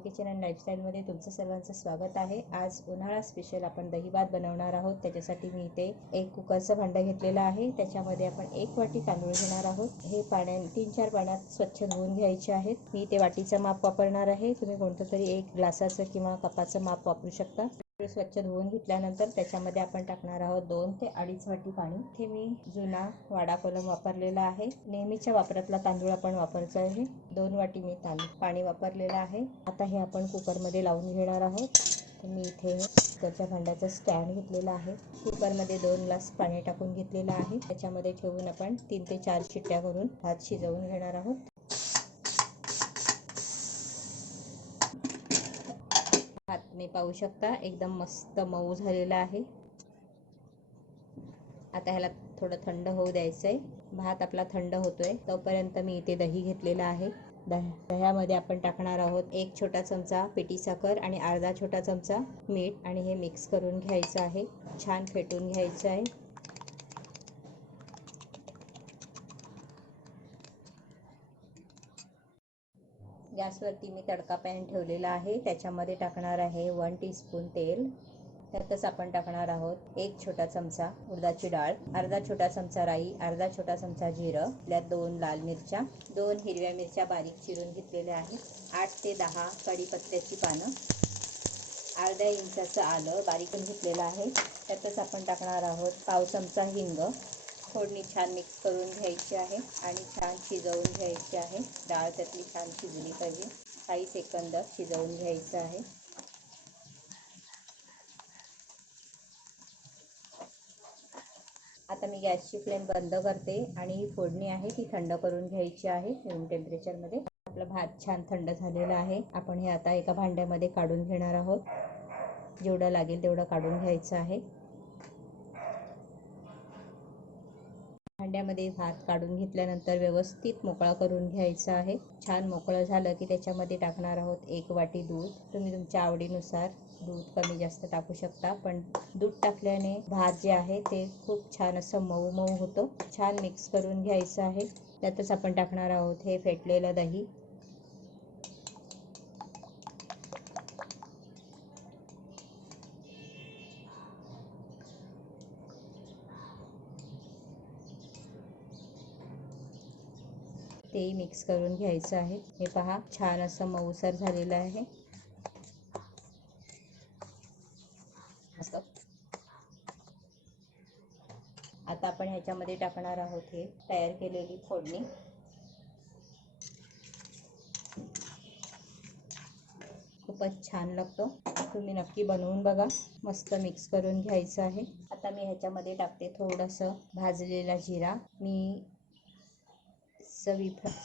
Kitchen and लाईफस्टाईलमध्ये तुमचं सर्वांचं स्वागत आहे। आज उन्हाळा स्पेशल आपण दही भात बनवणार आहोत। त्याच्यासाठी मी इथे एक कुकरचं भांडं घेतलेलं आहे। त्याच्यामध्ये आपण 1 वाटी तांदूळ घेणार आहोत। हे 3-4 पाण्यात स्वच्छ धुवून घ्यायचे आहेत। मी इथे वाटीचं माप वापरणार आहे। तुम्ही कोणतं तरी एक ग्लासाचं किंवा कपाचं माप वापरू शकता। स्वच्छ धुवून घेतल्यानंतर त्याच्यामध्ये आपण टाकणार आहोत 2 ते 2.5 वाटी पाणी। हे मी जुना वाडा कोलम वापरलेला आहे। नेहमीच्या वापरातला तांदूळ आपण वापरायचा आहे। 2 वाटी मी पाणी वापरलेलं आहे। आता हे आपण कुकरमध्ये लावून घेणार आहोत। मी इथे कुकरच्या भांड्याचं स्टँड घेतलेला आहे। कुकरमध्ये 2 ग्लास पाणी टाकून घेतलेलं आहे। त्याच्यामध्ये ठेवून आपण 3 ते 4 शिट्ट्या करून भात शिजवून घेणार आहोत। भात मी पाहू शकता एकदम मस्त मऊ झालेला आहे। आता ह्याला थोडं थंड होऊ द्यायचं आहे। भात आपला थंड होतोय तोपर्यंत मी इथे दही घेतलेला आहे। दह्यामध्ये आपण टाकणार आहोत 1 छोटा चमचा पिठी साखर आणि अर्धा छोटा चमचा मीठ आणि हे मिक्स करून घ्यायचं आहे। छान फेटून घ्यायचं आहे। गॅसवरती मी तडका पॅन ठेवलेला आहे। त्याच्यामध्ये टाकणार आहे 1 टीस्पून तेल। त्यातच आपण टाकणार आहोत 1 छोटा चमचा उडदाची डाळ, अर्धा छोटा चमचा राई, अर्धा छोटा चमचा जिरं, त्यात 2 लाल मिरच्या, 2 हिरव्या मिरच्या बारीक चिरून घेतलेल्या आहेत, 8 ते 10 कढीपत्त्याची पानं, अर्धा इंचाचं आलं बारीक घेतलेलं आहे। त्यातच आपण टाकणार आहोत पाव चमचा हिंग। फोडणी छान मिक्स करून घ्यायची आहे आणि छान शिजवून घ्यायची आहे। डाळ त्यातली छान शिजली पाहिजे। काही सेकंद शिजवून घ्यायचं आहे। आता मी गॅसची फ्लेम बंद करते आणि ही फोडणी आहे ती थंड करून घ्यायची आहे रूम टेम्परेचरमध्ये। आपला भात छान थंड झालेला आहे। आपण हे आता एका भांड्यामध्ये काढून घेणार आहोत। जेवढं लागेल तेवढं काढून घ्यायचं आहे। भांड्यामध्ये भात काढून घेतल्यानंतर व्यवस्थित मोकळा करून घ्यायचा आहे। छान मोकळं झालं की त्याच्यामध्ये टाकणार आहोत 1 वाटी दूध। तुम्ही तुमच्या आवडीनुसार दूध कमी जास्त टाकू शकता, पण दूध टाकल्याने भात जे आहे ते खूप छान असं मऊ मऊ होतं। छान मिक्स करून घ्यायचं आहे। त्यातच आपण टाकणार आहोत हे फेटलेलं दही। ते मिक्स करून घ्यायचं आहे। हे पहा छान असं मऊसर झालेलं आहे। आता आपण ह्याच्यामध्ये टाकणार आहोत हे तयार केलेली फोडणी। खूपच छान लागतो। तुम्ही नक्की बनवून बघा। मस्त मिक्स करून घ्यायचं आहे। आता मी ह्याच्यामध्ये टाकते थोडंसं भाजलेला जिरा। मी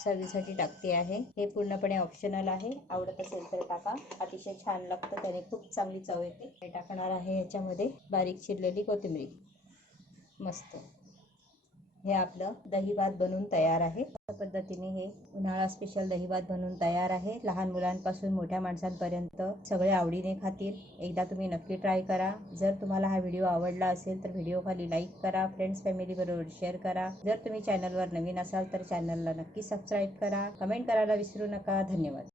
चवीसाठी टाकते आहे। हे पूर्णपणे ऑप्शनल आहे। आवडत असेल तर टाका। अतिशय छान लागतं, त्याने खूप चांगली चव येते। हे टाकणार आहे ह्याच्यामध्ये बारीक चिरलेली कोथिंबीर। मस्त हे आपलं दही भात बनवून तयार आहे। अशा पद्धतीने हे उन्हाळा स्पेशल दही भात बनवून तयार आहे। लहान मुलांपासून मोठ्या माणसांपर्यंत सगळे आवडीने खातील। एकदा तुम्ही नक्की ट्राय करा। जर तुम्हाला हा व्हिडिओ आवडला असेल तर व्हिडिओ खाली लाईक करा, फ्रेंड्स फॅमिली बरोबर शेअर करा। जर तुम्ही चॅनलवर नवीन असाल तर चॅनलला नक्की सबस्क्राईब करा। कमेंट करायला विसरू नका। धन्यवाद।